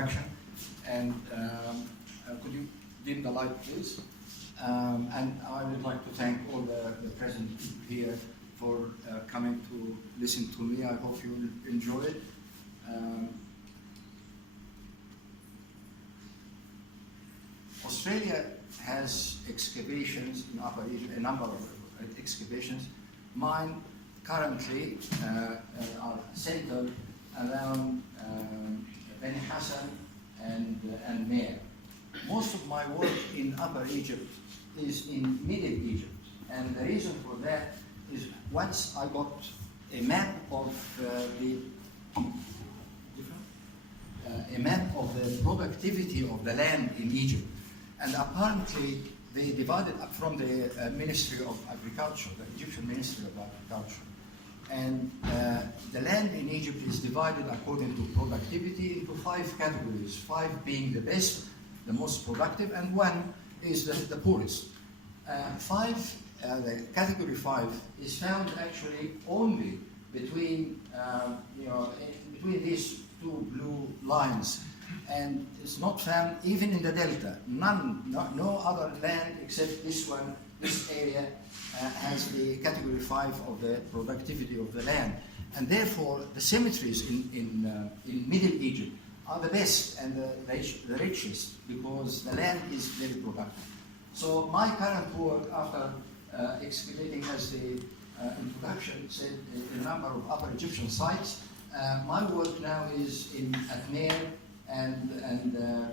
introduction. And could you dim the light, please? And I would like to thank all the present here for coming to listen to me. I hope you enjoy it. Australia has excavations in Upper Egypt, a number of excavations. Mine currently are centered around Beni Hassan and Meir. Most of my work in Upper Egypt is in Middle Egypt, and the reason for that is once I got a map of the productivity of the land in Egypt, and apparently they divided up from the Ministry of Agriculture, the Egyptian Ministry of Agriculture, and the land in Egypt is divided according to productivity into 5 categories, 5 being the best, the most productive, and 1 is the poorest. The category 5 is found actually only between between these 2 blue lines, and it's not found even in the delta. No other land except this one, this area has the category 5 of the productivity of the land, and therefore the cemeteries in Middle Egypt are the best and the richest because the land is very productive. So my current work after excavating, as the introduction said, a number of Upper Egyptian sites, my work now is at Meir and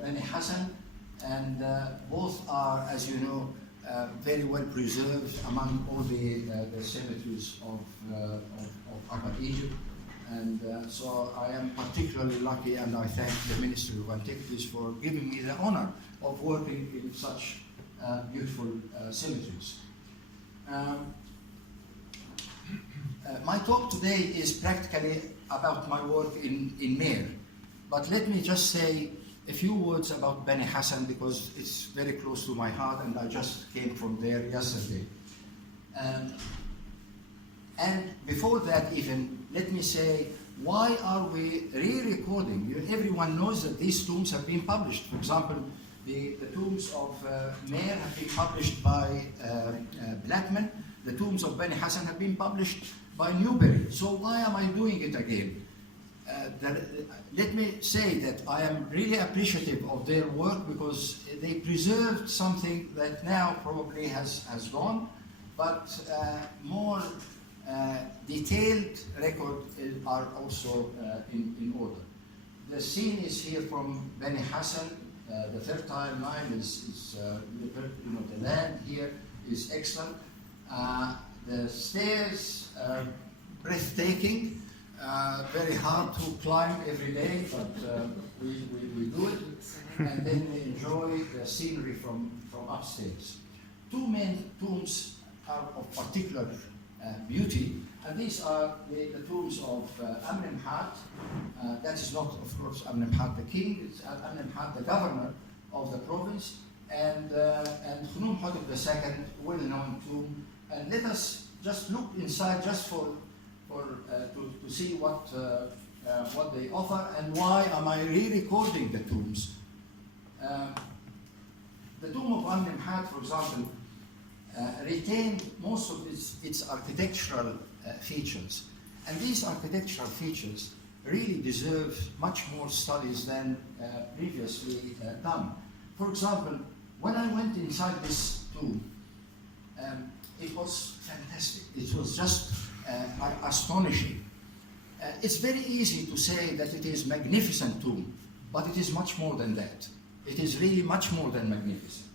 Beni Hassan, and both are, as you know, very well preserved among all the cemeteries of Upper Egypt. And so I am particularly lucky, and I thank the Ministry of Antiquities for giving me the honor of working in such beautiful cemeteries. My talk today is practically about my work in Meir, but let me just say a few words about Beni Hassan because it's very close to my heart and I just came from there yesterday. And before that even, let me say, why are we re-recording? Everyone knows that these tombs have been published. For example, the tombs of Meir have been published by Blackman. The tombs of Beni Hassan have been published by Newberry. So why am I doing it again? Let me say that I am really appreciative of their work because they preserved something that now probably has gone, but more detailed records are also in order. The scene is here from Beni Hassan. The fertile line is the land here is excellent. The stairs are breathtaking, very hard to climb every day, but we do it, and then we enjoy the scenery from upstairs. 2 main tombs are of particular beauty, and these are the tombs of Amenemhat. That is not, of course, Amenemhat the king, it's Amenemhat the governor of the province, and Khnumhotep II, well-known tomb. And let us just look inside just to see what they offer and why am I re-recording the tombs. The tomb of Amenemhat, for example, retained most of its architectural features. And these architectural features really deserve much more studies than previously done. For example, when I went inside this tomb, it was fantastic. It was just astonishing. It's very easy to say that it is a magnificent tomb, but it is much more than that. It is really much more than magnificent.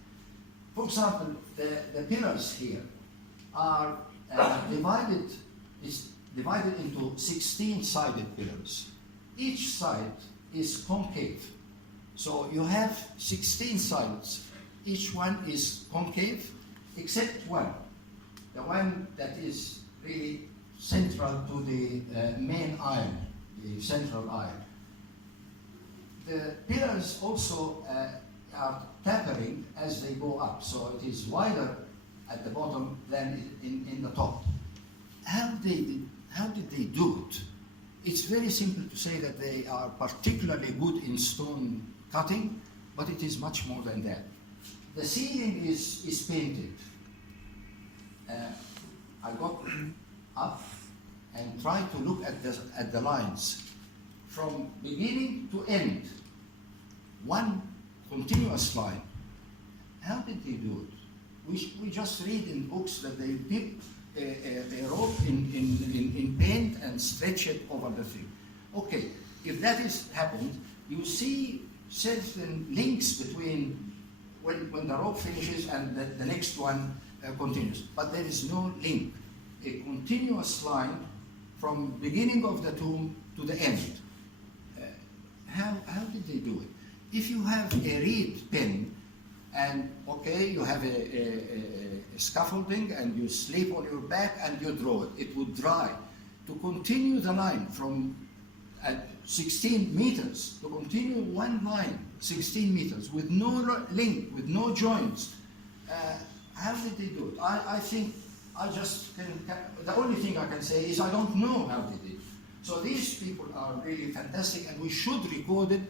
For example, the pillars here are divided into 16-sided pillars. Each side is concave. So you have 16 sides. Each one is concave, except one. The one that is really central to the main aisle, the central aisle. The pillars also are tapering as they go up, so it is wider at the bottom than in the top. How did they do it? It's very simple to say that they are particularly good in stone cutting, but it is much more than that. The ceiling is painted. I got up and tried to look at the lines from beginning to end, one continuous line. How did they do it? We just read in books that they dip a rope in paint and stretch it over the thing. Okay, if that is happened, you see certain links between when the rope finishes and the next one continues. But there is no link, a continuous line from beginning of the tomb to the end. How did they do it? If you have a reed pen, and okay, you have a scaffolding and you sleep on your back and you draw it, it would dry. To continue the line from 16 meters, to continue one line, 16 meters, with no link, with no joints, how did they do it? I think I just can, the only thing I can say is I don't know how they did it. So these people are really fantastic, and we should record it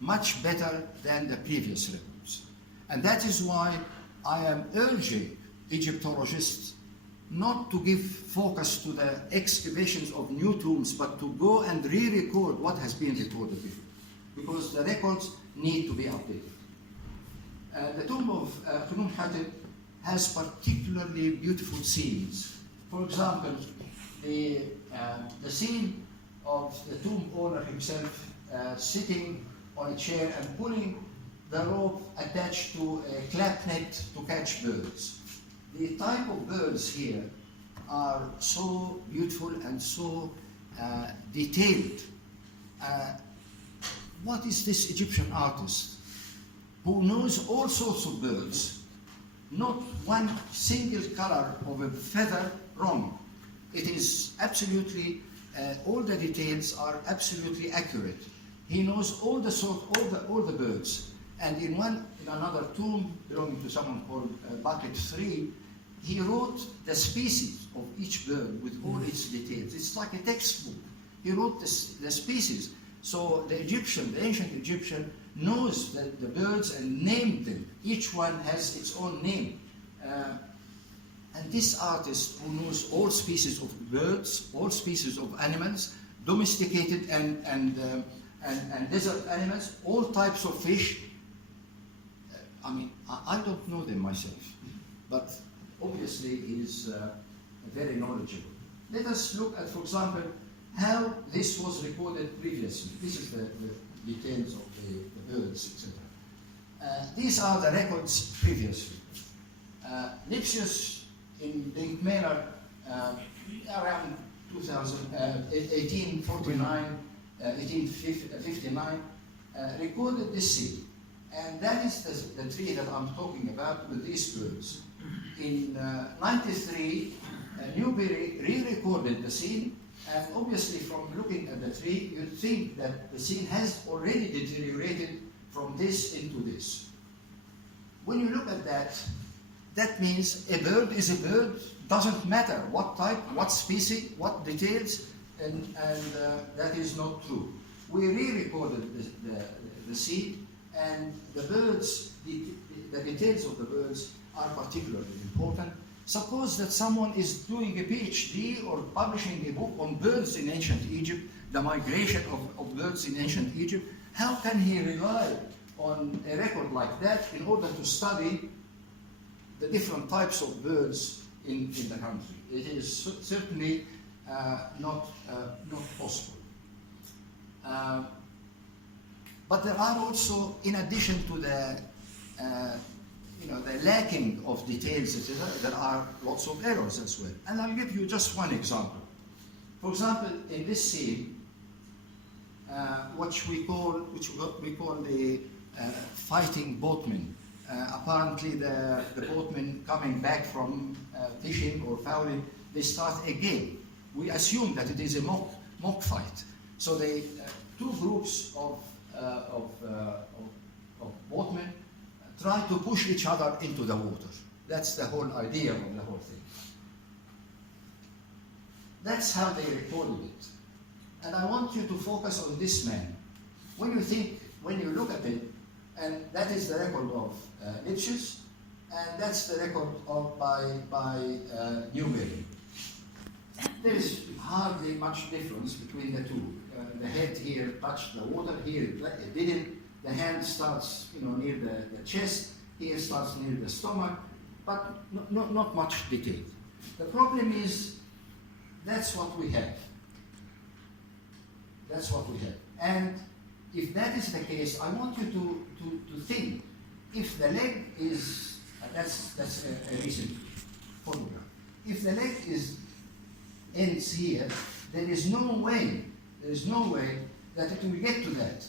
much better than the previous records. And that is why I am urging Egyptologists not to give focus to the excavations of new tombs, but to go and re-record what has been recorded before, because the records need to be updated. The tomb of Kanawati has particularly beautiful scenes. For example, the scene of the tomb owner himself sitting on a chair and pulling the rope attached to a clap net to catch birds. The type of birds here are so beautiful and so detailed. What is this Egyptian artist who knows all sorts of birds, not one single color of a feather wrong? It is absolutely, all the details are absolutely accurate. He knows all the birds. And in another tomb belonging to someone called Wekhhotep III, he wrote the species of each bird with all its details. It's like a textbook. He wrote the species. So the ancient Egyptian, knows the birds and named them. Each one has its own name. And this artist, who knows all species of birds, all species of animals, domesticated and desert animals, all types of fish. I mean, I don't know them myself, but obviously he's very knowledgeable. Let us look at, for example, how this was recorded previously. This is the details of the birds, etc. These are the records previously. Lipsius in Meir around 1849, 1859, recorded this scene. And that is the tree that I'm talking about with these birds. In 93, Newberry re-recorded the scene, and obviously from looking at the tree, you'd think that the scene has already deteriorated from this into this. When you look at that, that means a bird is a bird, doesn't matter what type, what species, what details, and that is not true. We re-recorded the scene, and the birds, the details of the birds are particularly important. Suppose that someone is doing a PhD or publishing a book on birds in ancient Egypt, the migration of birds in ancient Egypt. How can he rely on a record like that in order to study the different types of birds in the country? It is certainly not possible. But there are also, in addition to the the lacking of details, etc., there are lots of errors as well. And I'll give you just one example. For example, in this scene, which we call the fighting boatmen. Apparently, the boatmen coming back from fishing or fowling, they start again. We assume that it is a mock fight. So they two groups of boatmen try to push each other into the water. That's the whole idea of the whole thing. That's how they recorded it. And I want you to focus on this man. When you look at it, and that is the record of Lipsius, and that's the record of by Newbery. There is hardly much difference between the two. The head here touched the water, here it didn't. The hand starts, near the chest, here starts near the stomach, but not much detail. The problem is, that's what we have. That's what we have. And if that is the case, I want you to think, if the leg is, that's a recent photograph. If the leg ends here, there is no way that it will get to that.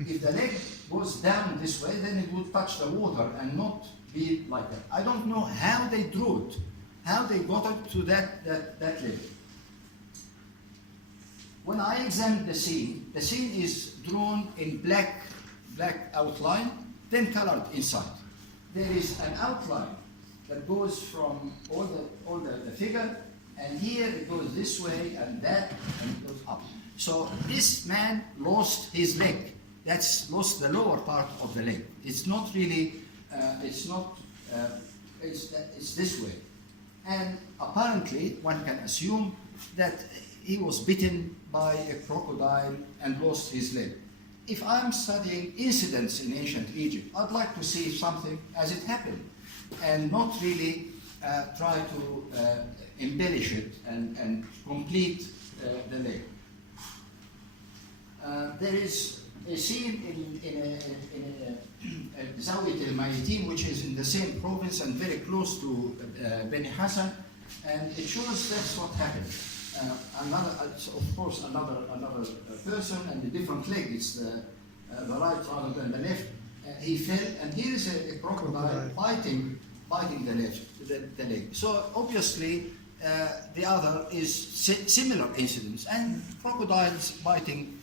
If the leg goes down this way, then it would touch the water and not be like that. I don't know how they drew it, how they got it to that leg. When I examined the scene is drawn in black outline, then colored inside. There is an outline that goes from all the figure, and here it goes this way and that, and it goes up. So this man lost his leg. That's lost the lower part of the leg. It's not really, it's this way. And apparently, one can assume that he was bitten by a crocodile and lost his leg. If I'm studying incidents in ancient Egypt, I'd like to see something as it happened, and not really try to embellish it and complete the leg. There is a scene in Zawiyat al-Mayitin, which is in the same province and very close to Beni Hassan, and it shows that's what happened. Of course, another person and a different leg. It's the right rather than the left. He fell, and here is a crocodile biting the leg. So obviously, the other is similar incidents, and crocodiles biting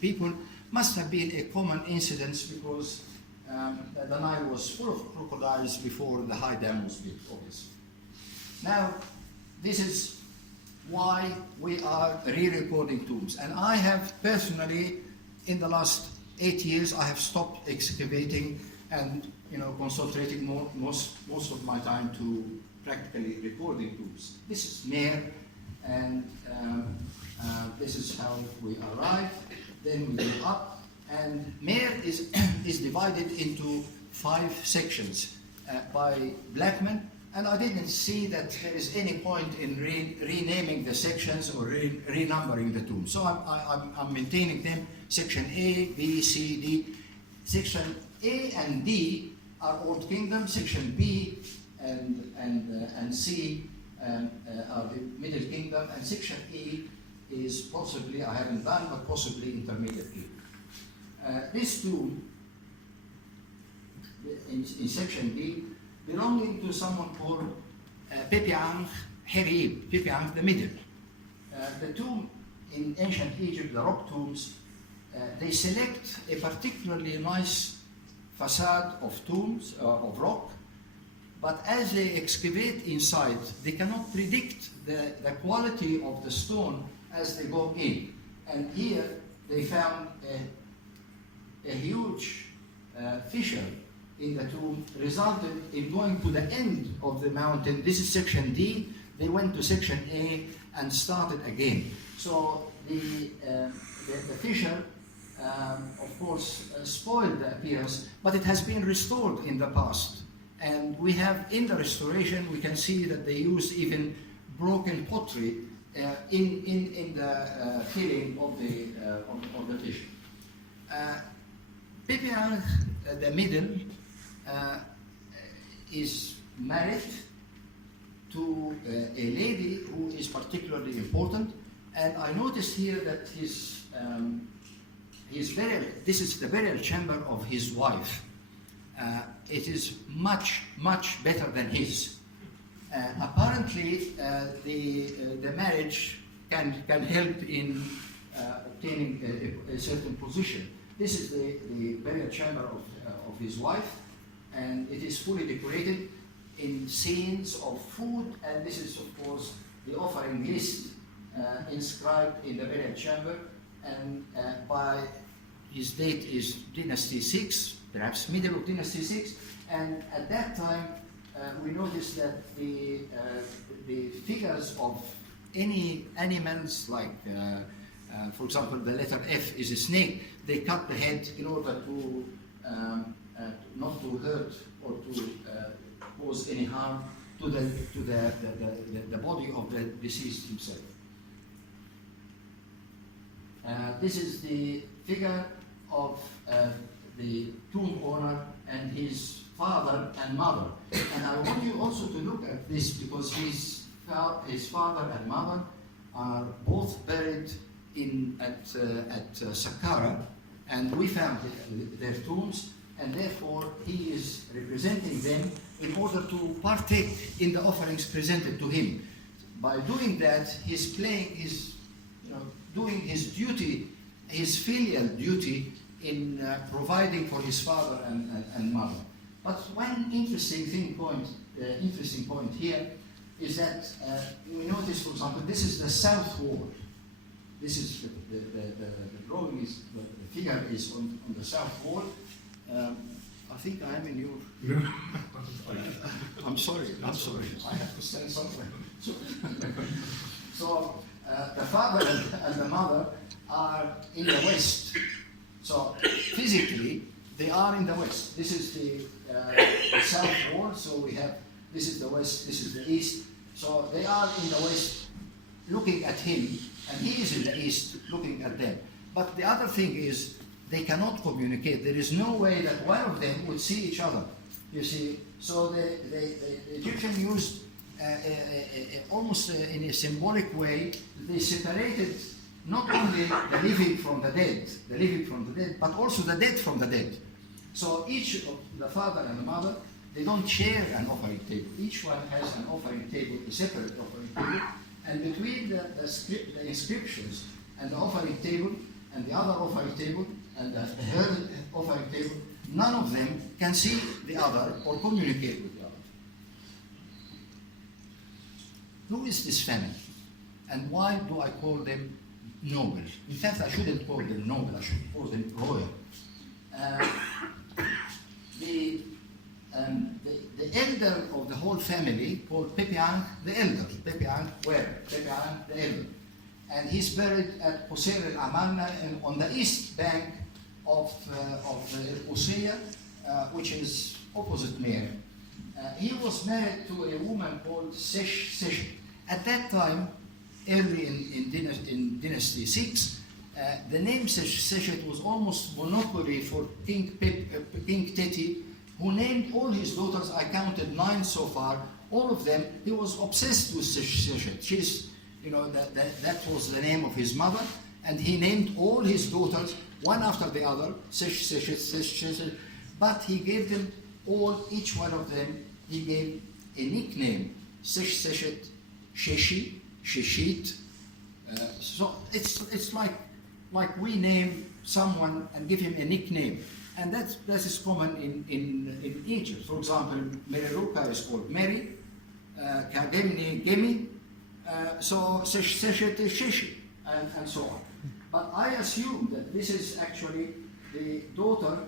people must have been a common incidence, because the Nile was full of crocodiles before the high dam was built, obviously. Now, this is why we are re-recording tombs. And I have personally, in the last 8 years, I have stopped excavating and concentrating most of my time to practically recording tombs. This is Meir, and this is how we arrive. Then we go up, and Meir is divided into 5 sections by black men. And I didn't see that there is any point in renaming the sections or renumbering the tombs. So I'm maintaining them. Section A, B, C, D. Section A and D are Old Kingdom. Section B and C are the Middle Kingdom. And Section E is possibly, I haven't done, but possibly Intermediate Kingdom. This tomb in Section B, belonging to someone called Pepiang Herib, Pepiang the Middle. The tomb in ancient Egypt, the rock tombs, they select a particularly nice facade of tombs, of rock, but as they excavate inside, they cannot predict the quality of the stone as they go in. And here they found a huge fissure in the tomb, resulted in going to the end of the mountain. This is section D. They went to section A and started again. So the fissure, of course, spoiled the appearance, but it has been restored in the past. And we have, in the restoration, we can see that they used even broken pottery in the filling of the fissure. Pepiang, the middle, is married to a lady who is particularly important, and I noticed here that his burial, this is the burial chamber of his wife. It is much better than his. Apparently, the marriage can help in obtaining a certain position. This is the burial chamber of his wife, and it is fully decorated in scenes of food, and this is, of course, the offering list inscribed in the burial chamber, and by his date is Dynasty 6, perhaps middle of Dynasty 6, and at that time we noticed that the figures of any animals, like for example the letter F is a snake, they cut the head in order to not to hurt or to cause any harm to the body of the deceased himself. This is the figure of the tomb owner and his father and mother. And I want you also to look at this, because his father and mother are both buried at Saqqara, and we found their tombs, and therefore he is representing them in order to partake in the offerings presented to him. By doing that, he's doing his duty, his filial duty in providing for his father and mother. But one interesting point here is that we notice, for example, this is the south wall. This is the drawing is the figure is on the south wall. I think I am in your. I'm sorry. I have to stand somewhere. So the father and the mother are in the west. So physically, they are in the west. This is the south wall. So we have, this is the west, this is the east. So they are in the west looking at him, and he is in the east looking at them. But the other thing is, they cannot communicate. There is no way that one of them would see each other. You see, so the Egyptian used almost in a symbolic way, they separated not only the living from the dead, but also the dead from the dead. So each of the father and the mother, they don't share an offering table. Each one has an offering table, a separate offering table, and between the inscriptions and the offering table and the other offering table and the third offering table, none of them can see the other or communicate with the other. Who is this family? And why do I call them noble? In fact, I shouldn't call them noble, I should call them royal. The elder of the whole family, called Pepiang the elder. Pepiang where? Pepiang the elder. And he's buried at Quseir el-Amarna on the east bank of El-Qusiya, which is opposite Meir. He was married to a woman called Sixth. At that time, early in Dynasty 6, the name Sixth was almost monopoly for King Teti, who named all his daughters. I counted 9 so far. All of them, he was obsessed with Sixth. She's, that was the name of his mother, and he named all his daughters one after the other, Sixth. But he gave them all, each one of them, he gave a nickname: Sixth, Sheshi, Sheshit. So it's like we name someone and give him a nickname, and that is common in Egypt. For example, Mereruka is called Meri, Kagemni Gemi, so Seshet is Sheshi, and so on. But I assume that this is actually the daughter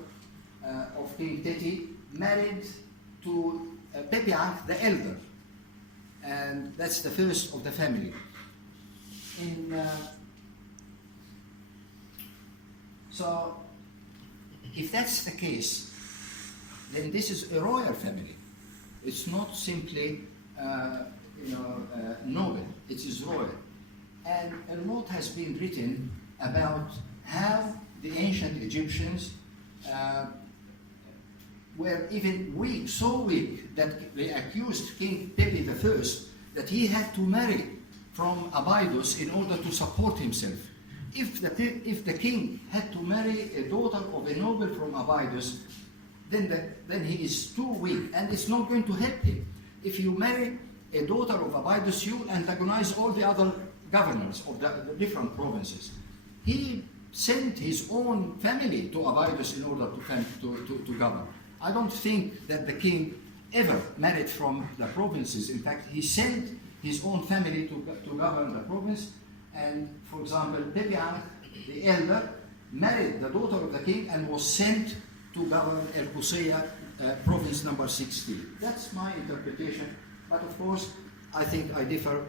of King Teti, married to Pepiang the elder, and that's the first of the family. So, if that's the case, then this is a royal family. It's not simply, noble. It is royal. And a lot has been written about how the ancient Egyptians were even weak, so weak that they accused King Pepi I that he had to marry from Abydos in order to support himself. If the king had to marry a daughter of a noble from Abydos, then he is too weak, and it's not going to help him. If you marry a daughter of Abydos, you antagonize all the other governors of the different provinces. He sent his own family to Abydos in order to govern. I don't think that the king ever married from the provinces. In fact, he sent his own family to govern the province. And for example, Pepi Ankh, the elder, married the daughter of the king and was sent to govern El-Qusiya, province number 16. That's my interpretation, but of course, I think I differ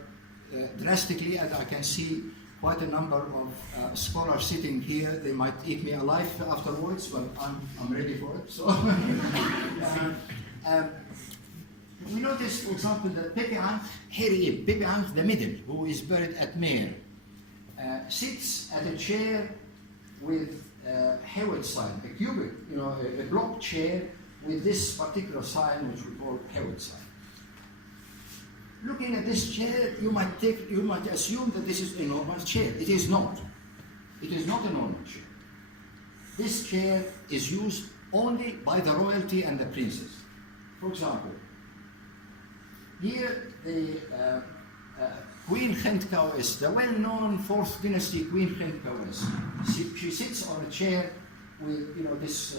drastically, and I can see quite a number of scholars sitting here. They might eat me alive afterwards, but I'm ready for it. So, we notice, for example, that Pepi Ankh, Pepi Ankh the middle, who is buried at Meir, sits at a chair with a Hewed sign, a cubic, a block chair with this particular sign, which we call Hewed sign. Looking at this chair, you might assume that this is a normal chair. It is not. It is not a normal chair. This chair is used only by the royalty and the princes. For example, here the Queen Khent-Kawes, the well-known 4th Dynasty Queen Khent-Kawes, she sits on a chair with this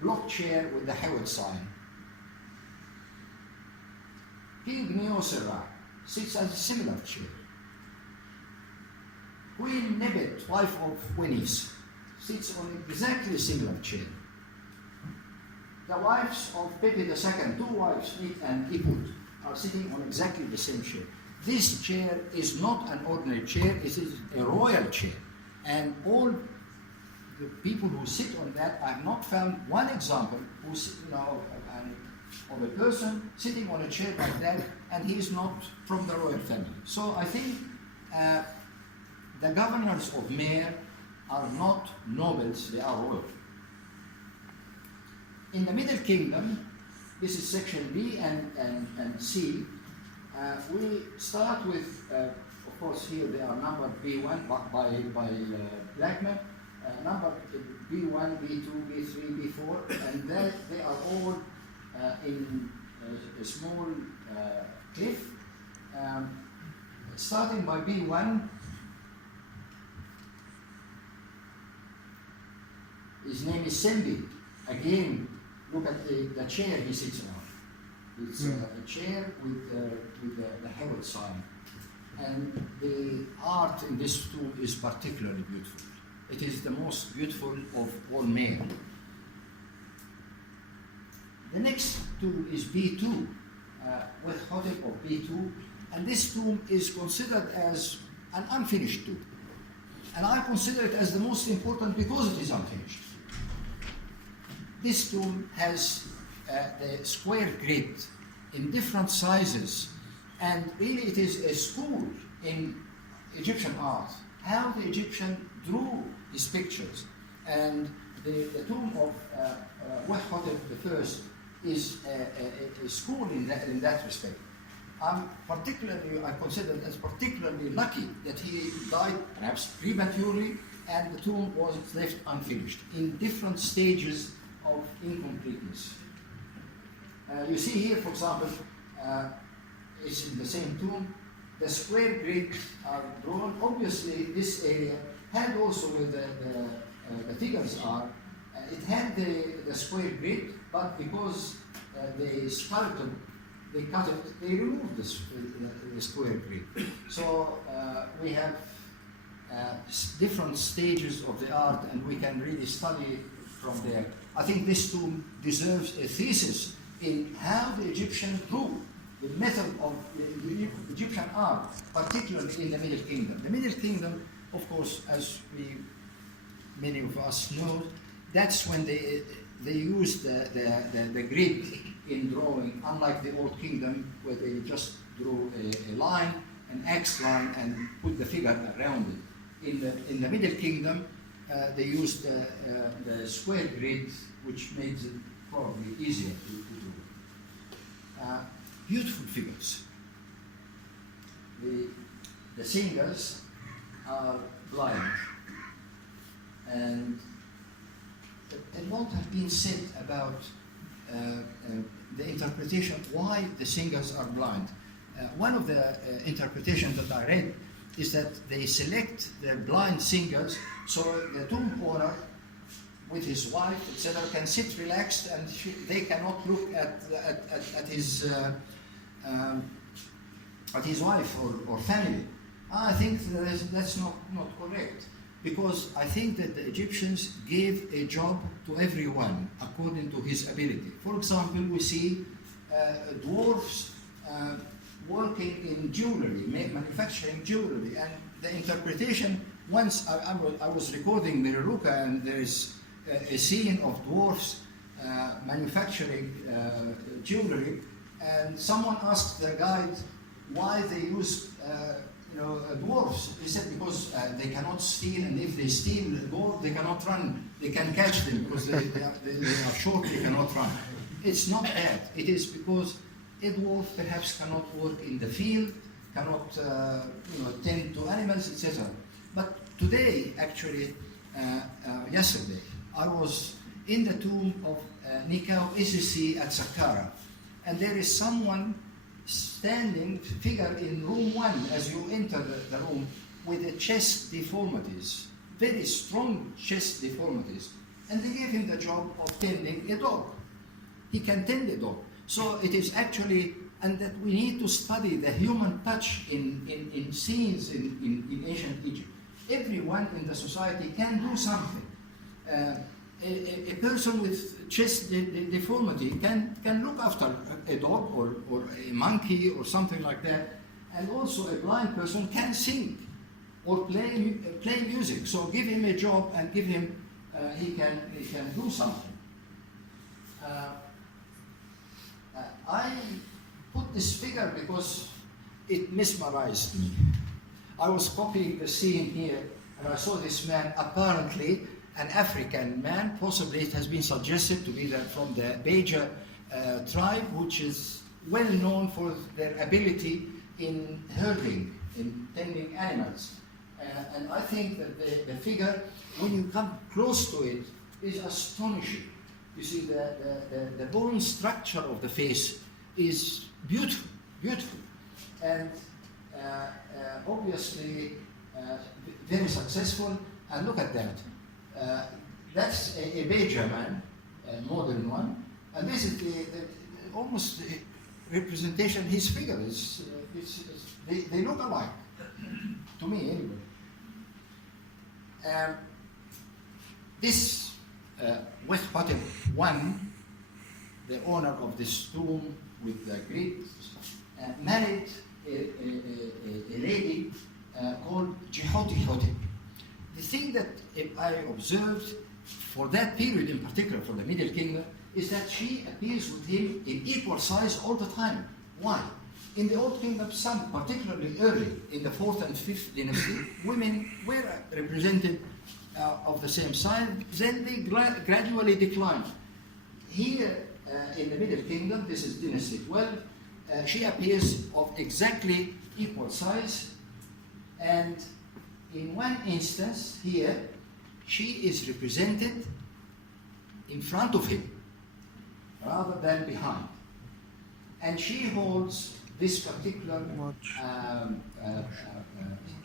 block chair with the Hewed sign. King Neosera sits at a similar chair. Queen Nebet, wife of Wenis, sits on exactly a similar chair. The wives of Pepi II, 2 wives, Nit and Iput, are sitting on exactly the same chair. This chair is not an ordinary chair, it is a royal chair. And all the people who sit on that, I have not found one example of a person sitting on a chair like that, and he is not from the royal family. So I think the governors of Meir are not nobles, they are royal. In the Middle Kingdom, this is section B and C, we start with, of course here they are numbered B1 by Blackman, numbered B1, B2, B3, B4, and that they are all in a small cliff. Starting by B1, his name is Sembi. Again, look at the chair he sits on. It's a chair with the Hewed sign. And the art in this tomb is particularly beautiful. It is the most beautiful of all Meir. The next tomb is B2, Wekhhotep of B2, and this tomb is considered as an unfinished tomb. And I consider it as the most important because it is unfinished. This tomb has the square grid in different sizes, and really it is a school in Egyptian art, how the Egyptian drew his pictures. And the tomb of Wekhhotep I is a school in that respect. I consider it as particularly lucky that he died perhaps prematurely and the tomb was left unfinished in different stages of incompleteness. You see here, for example, it's in the same tomb. The square grids are drawn. Obviously, this area had also where the figures are. It had the square grid, but because they sculpted, they cut it, they removed the square grid. So we have different stages of the art, and we can really study from there. I think this tomb deserves a thesis in how the Egyptian drew, the method of the Egyptian art, particularly in the Middle Kingdom. The Middle Kingdom, of course, as many of us know, that's when they used the grid in drawing, unlike the Old Kingdom, where they just drew a line, an X line, and put the figure around it. In the Middle Kingdom, they used the square grid, which makes it probably easier to do. Beautiful figures. The singers are blind, and a lot have been said about the interpretation why the singers are blind. One of the interpretations that I read is that they select the blind singers so the tomb owner with his wife, etc., can sit relaxed and they cannot look at his at his wife or family. I think that's not correct, because I think that the Egyptians gave a job to everyone according to his ability. For example, we see dwarfs working in jewelry, manufacturing jewelry, and the interpretation, once I was recording Mereruka, and there is a scene of dwarfs manufacturing jewelry, and someone asked the guide why they use dwarfs. He said because they cannot steal, and if they steal the dwarf, they cannot run. They can catch them because they are short, they cannot run. It's not that. It is because a dwarf perhaps cannot work in the field, cannot tend to animals, etc. But today, actually, yesterday, I was in the tomb of Niqab at Saqqara, and there is someone standing figure in room 1 as you enter the room with a chest deformities, very strong chest deformities, and they gave him the job of tending a dog. He can tend a dog. So it is actually, and that we need to study the human touch in scenes in ancient Egypt. Everyone in the society can do something. A person with chest deformity can look after a dog or a monkey or something like that, and also a blind person can sing or play music. So give him a job and give him he can do something. I put this figure because it mesmerized me. I was copying the scene here, and I saw this man, apparently an African man. Possibly it has been suggested to be from the Beja tribe, which is well known for their ability in herding, in tending animals. And I think that the figure, when you come close to it, is astonishing. You see, the bone structure of the face is beautiful, beautiful. And obviously very successful. And look at that. That's a Beja man, a modern one. And this is almost the representation, his figure is, they look alike, to me anyway. This Wekhhotep I, the owner of this tomb with the Greek, married a lady called Wekhhotep. The thing that I observed for that period in particular, for the Middle Kingdom, is that she appears with him in equal size all the time. Why? In the Old Kingdom, some, particularly early, in the 4th and 5th dynasty, women were represented of the same size, then they gradually declined. Here in the Middle Kingdom, this is dynasty 12, she appears of exactly equal size, and in one instance here, she is represented in front of him rather than behind. And she holds this particular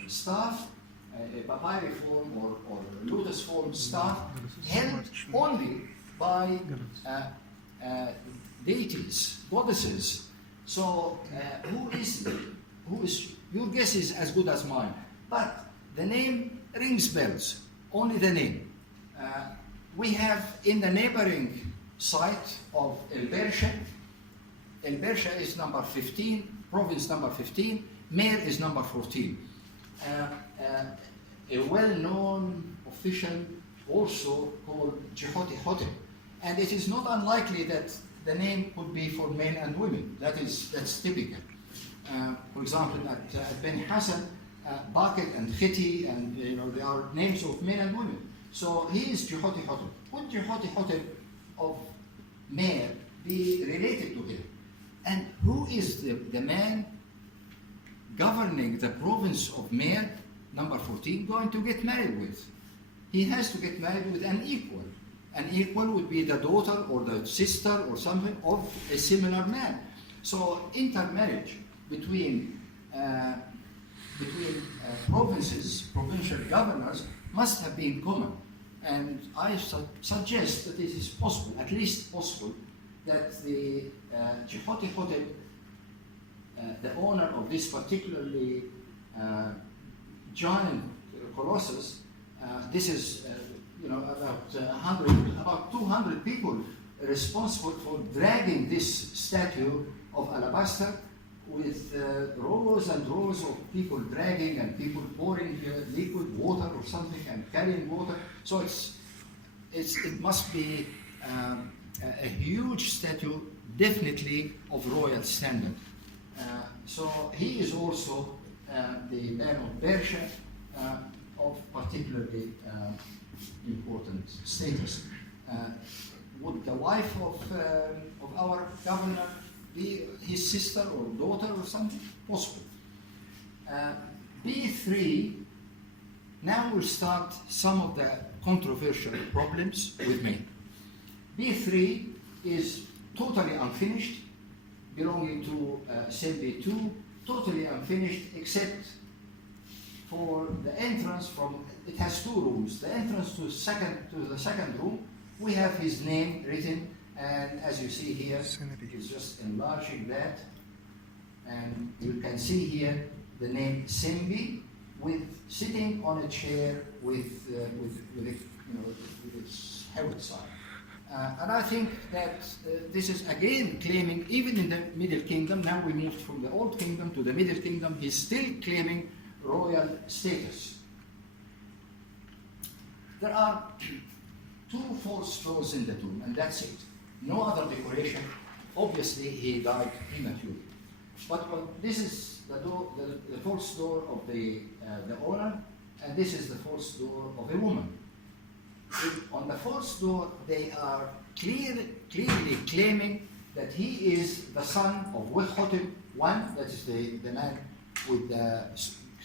staff, a papyriform or lotus form staff, held only by deities, goddesses. So who is your guess is as good as mine. But the name rings bells, only the name. We have in the neighboring site of El-Bersha. El-Bersha is number 15, province number 15, Meir is number 14. A well-known official also called Wekhhotep. And it is not unlikely that the name could be for men and women. That's typical. For example, at Ben Hassan, Bakit and Khiti, and there are names of men and women. So he is Wekhhotep. Would Wekhhotep of Meir be related to him? And who is the man governing the province of Meir, number 14, going to get married with? He has to get married with an equal. An equal would be the daughter or the sister or something of a similar man. So intermarriage between provinces, provincial governors, must have been common. And I suggest that it is possible, at least possible, that the Wekhhotep the owner of this particularly giant colossus, this is about 200 people responsible for dragging this statue of alabaster with rows and rows of people dragging and people pouring liquid water or something and carrying water. So it must be a huge statue, definitely of royal standard. So he is also the man of Persia of particularly important status. Would the wife of our governor be his sister or daughter or something? Possible. B3, now we'll start some of the controversial problems with me. B3 is totally unfinished, belonging to Sembi 2, totally unfinished except for the entrance from, it has two rooms. The entrance to the second room, we have his name written, and as you see here, it's just enlarging that, and you can see here the name Sembi with sitting on a chair with its Hewett sign. And I think that this is again claiming, even in the Middle Kingdom, now we moved from the Old Kingdom to the Middle Kingdom, he's still claiming royal status. There are two false doors in the tomb, and that's it. No other decoration. Obviously, he died prematurely. But this is the door, the false door of the owner, and this is the false door of a woman. On the false door, they are clearly claiming that he is the son of Wekhhotep I, that is the man with the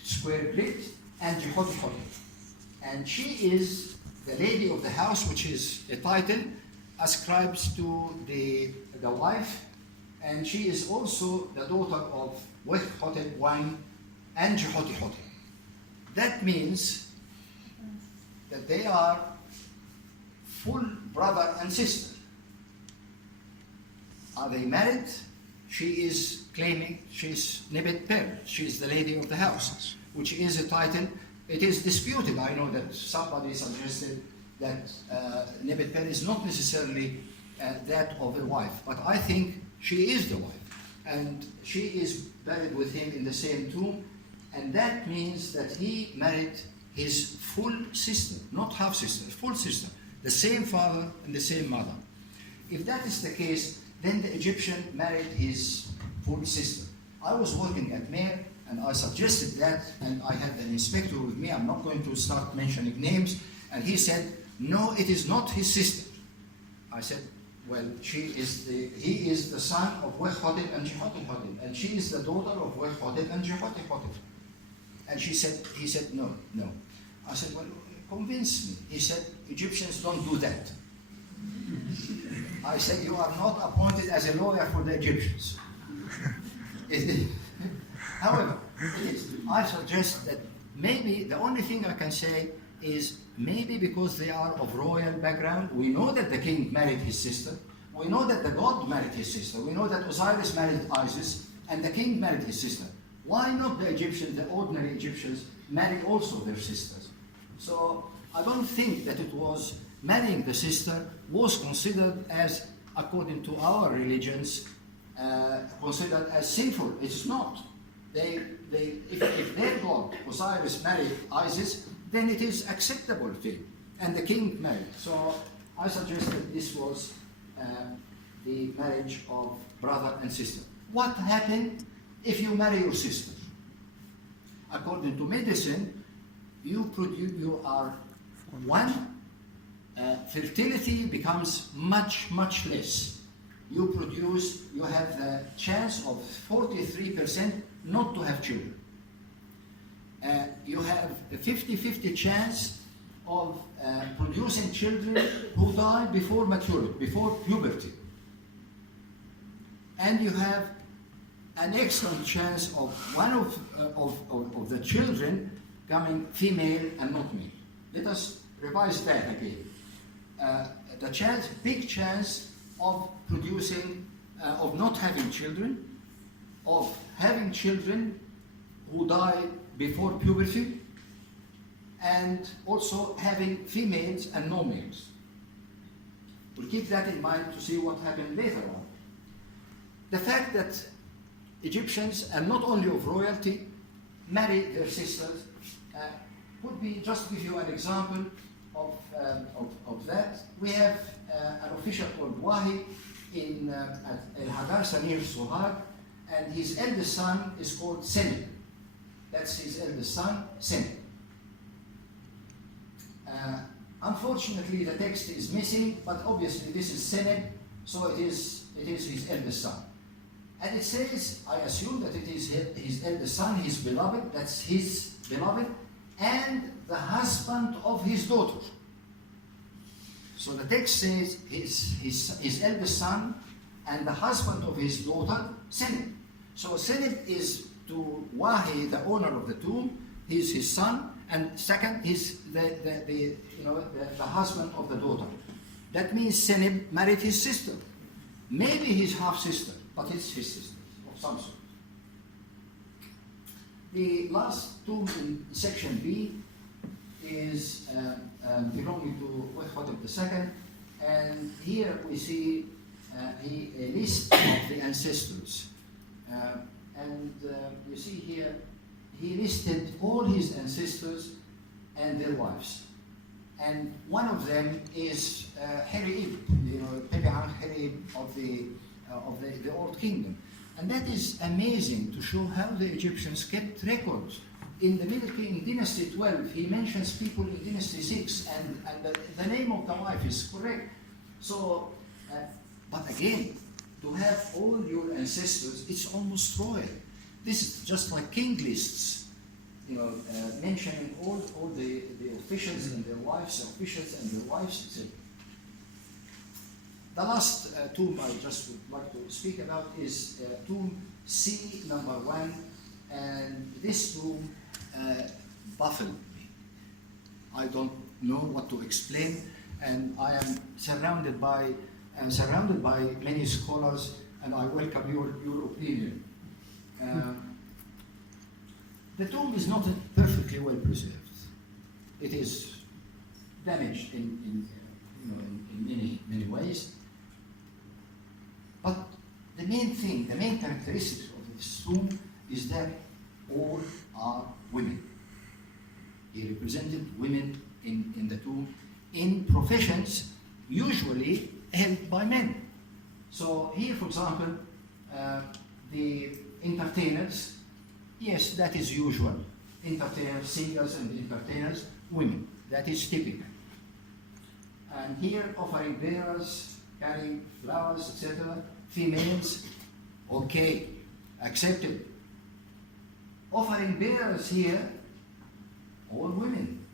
square grid, and Jehoshaphat. And she is the lady of the house, which is a title ascribes to the wife, and she is also the daughter of Wekhhotep I and Jehoshaphat. That means that they are full brother and sister. Are they married? She is claiming she's Nebet Per, she is the lady of the house, which is a title. It is disputed. I know that somebody suggested that Nebet Per is not necessarily that of a wife, but I think she is the wife, and she is buried with him in the same tomb, and that means that he married his full sister, not half sister, full sister, the same father and the same mother. If that is the case, then the Egyptian married his full sister. I was working at Meir, and I suggested that, and I had an inspector with me. I'm not going to start mentioning names, and he said, no, it is not his sister. I said, well, he is the son of Wekhhotep and Jehoshaphat, and she is the daughter of Wekhhotep and Jehoshaphat. And he said, no. I said, well, convince me. He said, Egyptians don't do that. I said, you are not appointed as a lawyer for the Egyptians. However, I suggest that maybe the only thing I can say is maybe because they are of royal background. We know that the king married his sister. We know that the god married his sister. We know that Osiris married Isis, and the king married his sister. Why not the Egyptians, the ordinary Egyptians, marry also their sisters? So I don't think that it was marrying the sister was considered as, according to our religions, considered as sinful. It's not. If their god Osiris married Isis, then it is acceptable to him, and the king married. So I suggest that this was the marriage of brother and sister. What happened if you marry your sister? According to medicine, you are one. Fertility becomes much less. You have the chance of 43% not to have children. You have a 50-50 chance of producing children who die before maturity, before puberty. And you have an excellent chance of one of the children coming female and not male. Let us revise that again. The big chance of producing, of not having children, of having children who die before puberty, and also having females and no males. We'll keep that in mind to see what happened later on. The fact that Egyptians, and not only of royalty, marry their sisters would be, just to give you an example of that. We have an official called Wahi at El-Hadasa near Sohag, and his eldest son is called Senib. That's his eldest son, Senib. Unfortunately, the text is missing, but obviously this is Senib, so it is his eldest son. And it says, I assume that it is his eldest son, his beloved, that's his beloved, and the husband of his daughter. So the text says his eldest son and the husband of his daughter, Senib. So Senib is to Wahi, the owner of the tomb, he's his son, and second, he's the husband of the daughter. That means Senib married his sister. Maybe his half-sister, but it's his sister of some sort. The last tomb in section B is belonging to Wekhhotep II, and here we see a list of the ancestors. You see here, he listed all his ancestors and their wives. And one of them is Herib, Herib of the Old Kingdom. And that is amazing to show how the Egyptians kept records. In the Middle King, Dynasty 12, he mentions people in Dynasty 6, and the name of the wife is correct. So, but again, to have all your ancestors, it's almost royal. This is just like king lists, mentioning all the officials and their wives, etc. The last tomb I just would like to speak about is tomb C number 1, and this tomb baffled me. I don't know what to explain, and I am surrounded by many scholars, and I welcome your opinion. The tomb is not perfectly well preserved. It is damaged in many ways. But the main characteristic of this tomb is that all are women. He represented women in the tomb in professions usually held by men. So here, for example, the entertainers, yes, that is usual. Entertainers, singers and entertainers, women. That is typical. And here, offering bearers, carrying flowers, etc., females, okay, accepted. Offering bearers here, all women,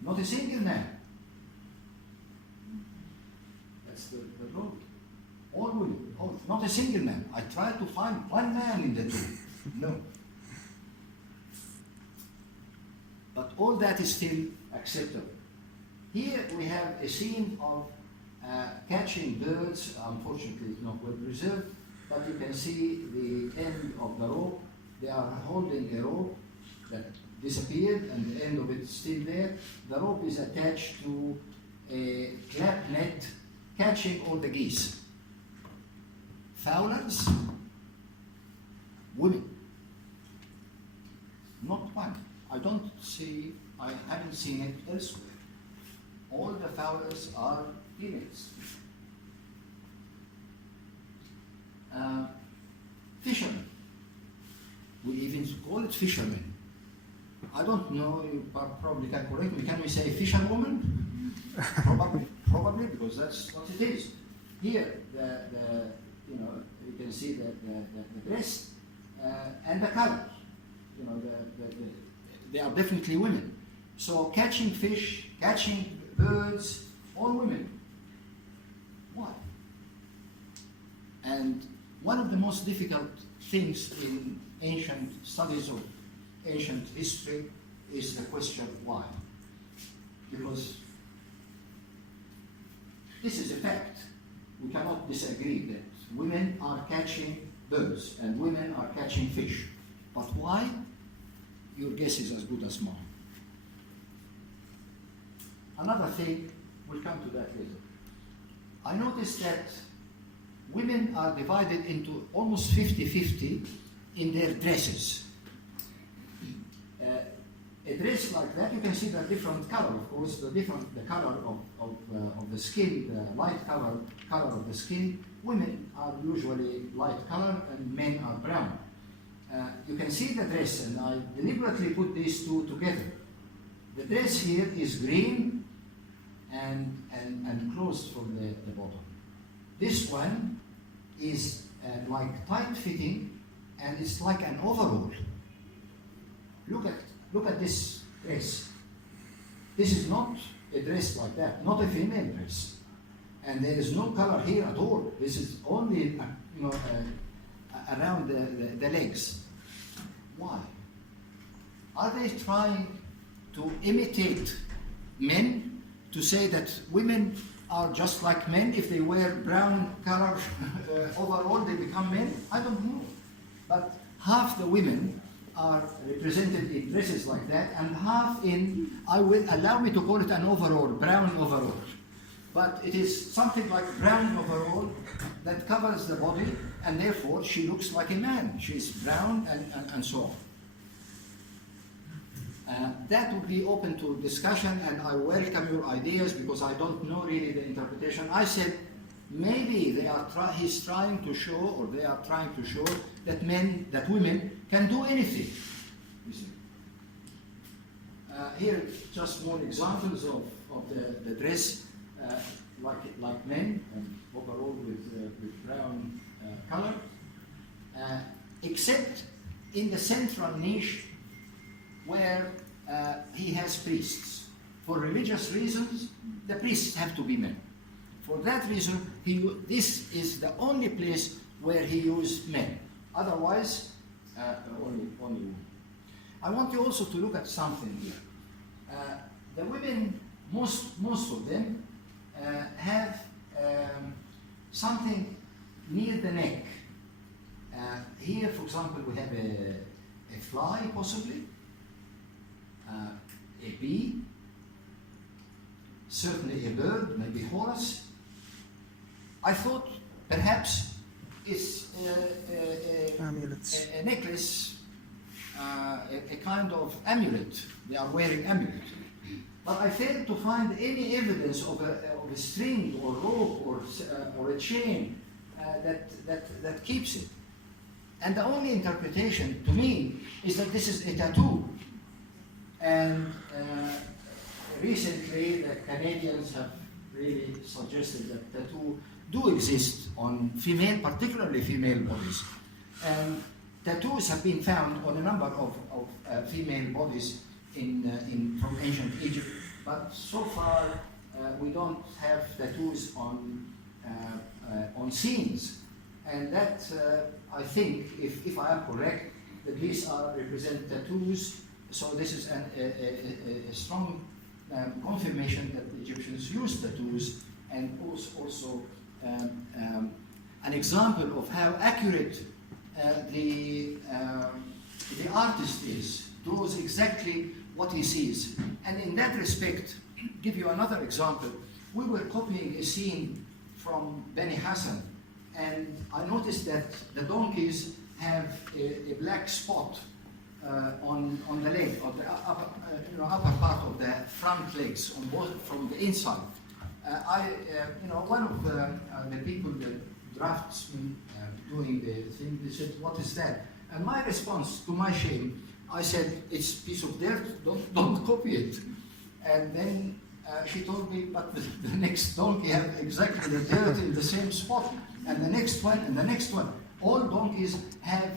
not a single man. That's the rule. All women, not a single man. I tried to find one man in the tomb. No. But all that is still acceptable. Here we have a scene of catching birds. Unfortunately, it's not well preserved, but you can see the end of the rope. They are holding a rope that disappeared, and the end of it is still there. The rope is attached to a clap net catching all the geese. Fowlers, women. Not one. I haven't seen it elsewhere. All the fowlers are females. Fishermen. We even call it fishermen. I don't know, you probably can correct me. Can we say fisherwoman? Probably, because that's what it is. Here, you can see the breast and the color. They are definitely women. So catching fish, catching birds, all women. Why? And one of the most difficult things in ancient studies of ancient history is the question why. Because this is a fact. We cannot disagree that women are catching birds and women are catching fish. But why? Your guess is as good as mine. Another thing, we'll come to that later. I noticed that women are divided into almost 50-50 in their dresses. A dress like that, you can see the different color, of course, the color of the skin, the light color of the skin. Women are usually light color and men are brown. You can see the dress, and I deliberately put these two together. The dress here is green and closed from the bottom. This one is like tight fitting, and it's like an overall. Look at this dress. This is not a dress like that, not a female dress. And there is no color here at all. This is only around the legs. Why? Are they trying to imitate men, to say that women are just like men? If they wear brown color overall, they become men? I don't know. But half the women are represented in dresses like that, and half in, I will allow me to call it an overall, brown overall. But it is something like brown overall that covers the body, and therefore she looks like a man. She's brown and so on. That would be open to discussion, and I welcome your ideas because I don't know really the interpretation. I said maybe he's trying to show, or they are trying to show that women can do anything. You see. Here, just more examples of the dress, like men, and overall with brown color, except in the central niche where he has priests. For religious reasons, the priests have to be men. For that reason, this is the only place where he used men. Otherwise, only women. I want you also to look at something here. The women, most of them, have something near the neck. Here, for example, we have a fly, possibly, a bee, certainly a bird, maybe Horus. I thought perhaps it's a necklace, a kind of amulet. They are wearing amulet. But I failed to find any evidence of a string or rope or a chain that keeps it. And the only interpretation to me is that this is a tattoo. And recently the Canadians have really suggested that tattoo do exist on female, particularly female bodies. And tattoos have been found on a number of female bodies from ancient Egypt, but so far we don't have tattoos on scenes. And that, I think, if I am correct, that these represent tattoos. So this is a strong confirmation that the Egyptians used tattoos, and also an example of how accurate the artist is, knows exactly what he sees. And in that respect, give you another example. We were copying a scene from Beni Hassan, and I noticed that the donkeys have a black spot on the leg, or the upper part of the front legs, on both from the inside. One of the people that drafts me doing the thing, they said, "What is that?" And my response, to my shame, I said, "It's a piece of dirt. Don't copy it." And then she told me, "But the next donkey have exactly the dirt in the same spot, and the next one, and the next one. All donkeys have."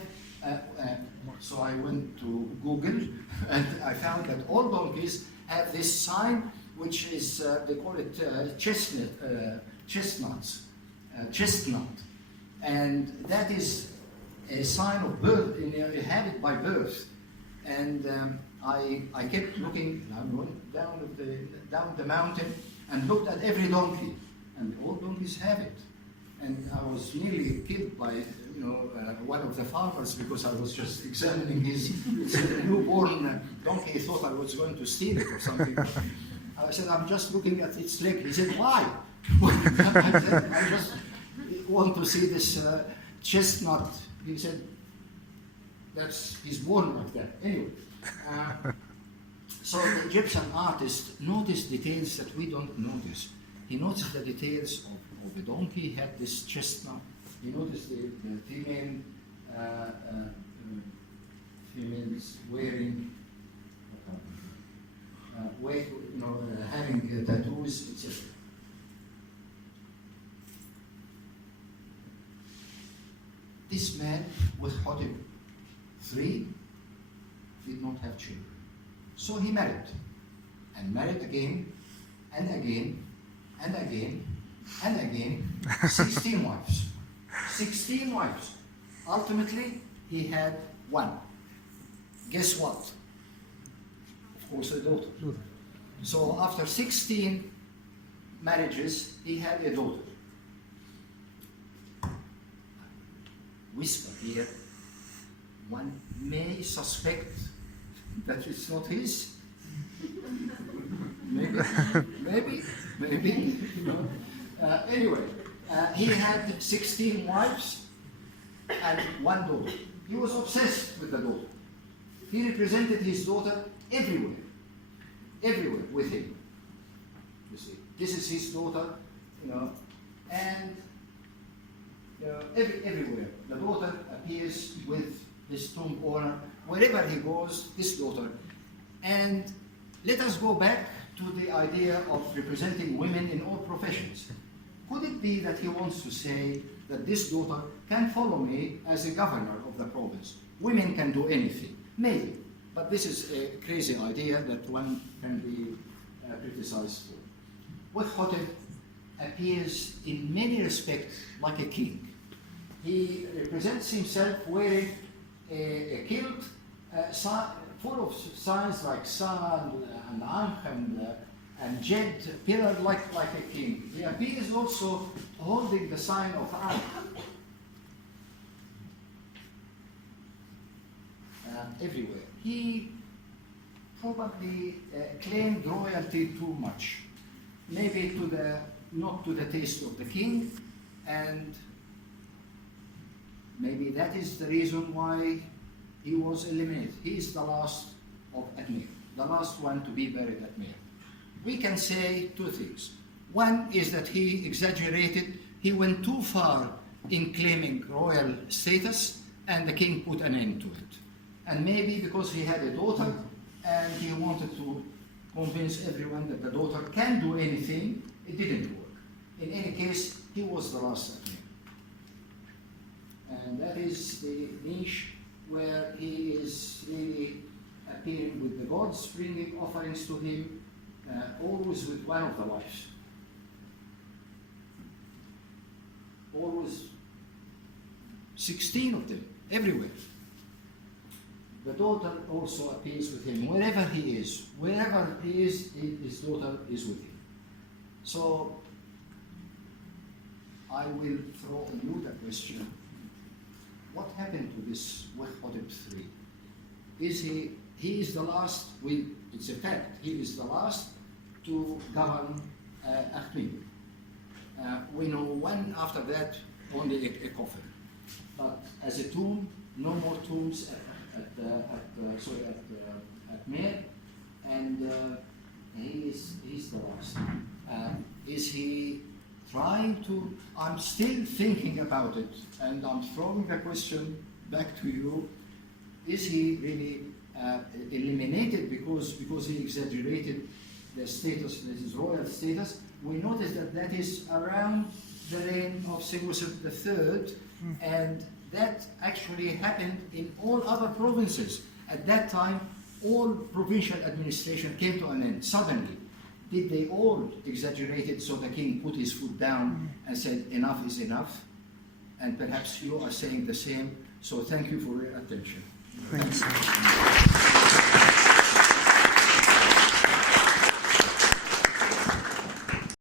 So I went to Google, and I found that all donkeys have this sign, which is they call it chestnut, and that is a sign of birth. You have it by birth. And I kept looking, and I went down the mountain and looked at every donkey, and all donkeys have it. And I was nearly killed by one of the farmers, because I was just examining his newborn donkey. He thought I was going to steal it or something. I said, I'm just looking at its leg. He said, why? I said, I just want to see this chestnut. He said, he's born like that. Anyway, so the Egyptian artist noticed details that we don't notice. He noticed the details of the donkey. He had this chestnut. He noticed the females wearing, having tattoos, etc. This man, Wekhhotep III, did not have children. So he married, and married again, and again, and again, and again, 16 wives. 16 wives. Ultimately, he had one. Guess what? Of course, a daughter. So after 16 marriages, he had a daughter. Whisper here, one may suspect that it's not his. Maybe. Anyway, he had 16 wives and one daughter. He was obsessed with the daughter. He represented his daughter everywhere with him. You see, this is his daughter, and everywhere. The daughter appears with his tomb owner. Wherever he goes, this daughter. And let us go back to the idea of representing women in all professions. Could it be that he wants to say that this daughter can follow me as a governor of the province? Women can do anything. Maybe. But this is a crazy idea that one can be criticized for. Wekhhotep appears in many respects like a king. He represents himself wearing a kilt full of signs like sun and ankh and jed, pillar like a king. He appears also holding the sign of ankh. Everywhere. He probably claimed royalty too much, maybe not to the taste of the king, and maybe that is the reason why he was eliminated. He is the last at Meir, the last one to be buried at Meir. We can say two things. One is that he exaggerated. He went too far in claiming royal status, and the king put an end to it. And maybe because he had a daughter, and he wanted to convince everyone that the daughter can do anything, it didn't work. In any case, he was the last at Meir. And that is the niche where he is really appearing with the gods, bringing offerings to him, always with one of the wives. Always 16 of them, everywhere. The daughter also appears with him wherever he is. Wherever he is, his daughter is with him. So I will throw on you the question. What happened to this Wekhhotep III? He is the last, it's a fact, he is the last to govern Akhmim. We know one after that, only a coffin. But as a tomb, no more tombs at Meir, and he's the last. Is he trying to? I'm still thinking about it, and I'm throwing the question back to you. Is he really eliminated because he exaggerated the status, his royal status? We notice that is around the reign of Wekhhotep III, and that actually happened in all other provinces. At that time, all provincial administration came to an end suddenly. Did they all exaggerate it so the king put his foot down and said enough is enough? And perhaps you are saying the same. So thank you for your attention. Thanks.